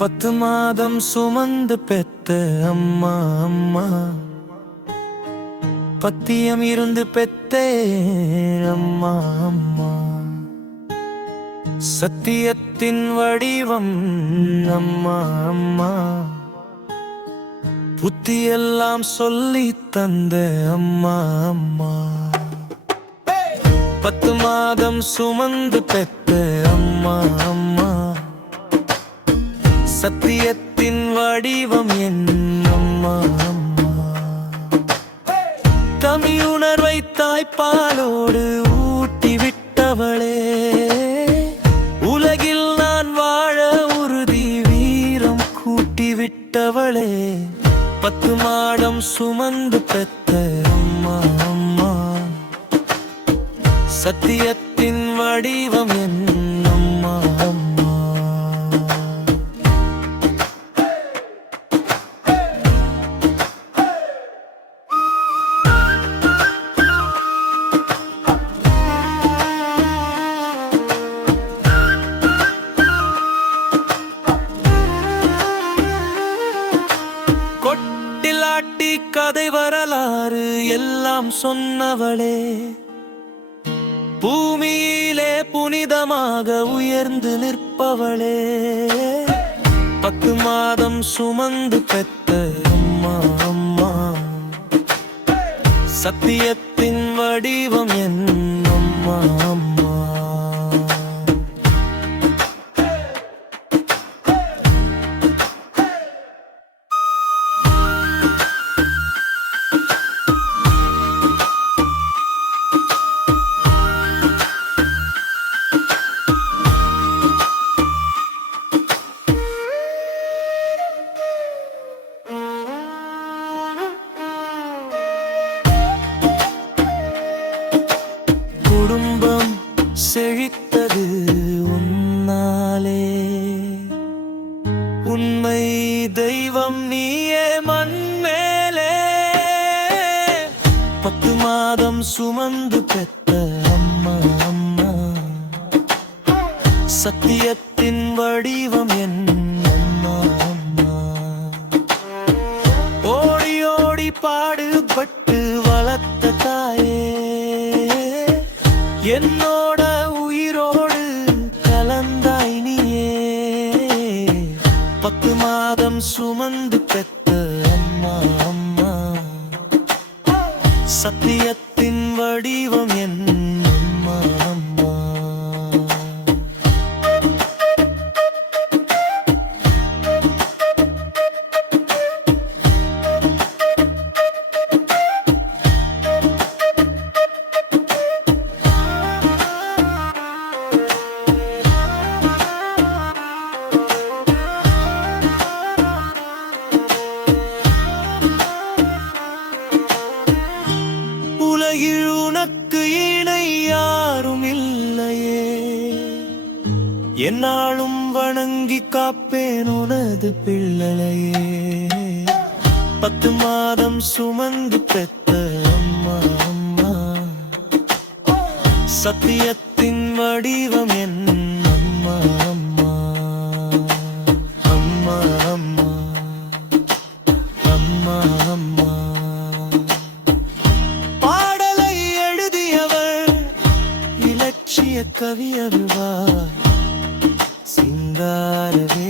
10 மாதம் சுமந்து பெத்த அம்மா அம்மா, பத்தியம் இருந்து பெத்தே அம்மா அம்மா. சத்தியத்தின் வடிவம் அம்மா அம்மா, புத்தியெல்லாம் சொல்லி தந்த அம்மா அம்மா. 10 மாதம் சுமந்து பெத்த அம்மா அம்மா, சத்தியத்தின் வடிவம் என் அம்மா அம்மா. தமிழ் உணர்வை தாய்ப்பாலோடு ஊட்டி விட்டவளே, உலகில் நான் வாழ உறுதி வீரம் கூட்டி விட்டவளே. 10 மாதம் சுமந்து பெத்த அம்மா அம்மா, சத்தியத்தின் வடிவம் என் அம்மா அம்மா. கொட்டிலாட்டி கதை வரலாறு எல்லாம் சொன்னவளே, பூமியிலே புனிதமாக உயர்ந்து நிற்பவளே. 10 மாதம் சுமந்து பெத்த அம்மா அம்மா, சத்தியத்தின் வடிவம் என் அம்மா அம்மா. குடும்பம் செழித்தது உன்னாலே, உண்மை தெய்வம் நீயே மண்மேலே. 10 மாதம் சுமந்து பெத்த அம்மா அம்மா, சத்தியத்தின் வடிவம் என் அம்மா அம்மா. ஓடி ஓடி பாடுபட்டு வளர்த்த தாயே, என்னோட உயிரோடு கலந்தாய் நீயே. 10 மாதம் சுமந்து பெத்த அம்மா அம்மா, சத்தியத்தின் வடிவம் என் அம்மா அம்மா. உலகில் உனக்கு இணை யாரும் இல்லையே, என்னாலும் வணங்கி காப்பேன் உனது பிள்ளையே. 10 மாதம் சுமந்து பெத்த அம்மா அம்மா, சத்தியத்தின் வடிவம் என் அம்மா அம்மா. அம்மா அம்மா அம்மா அம்மா. கவியருவா சிங்காரவே.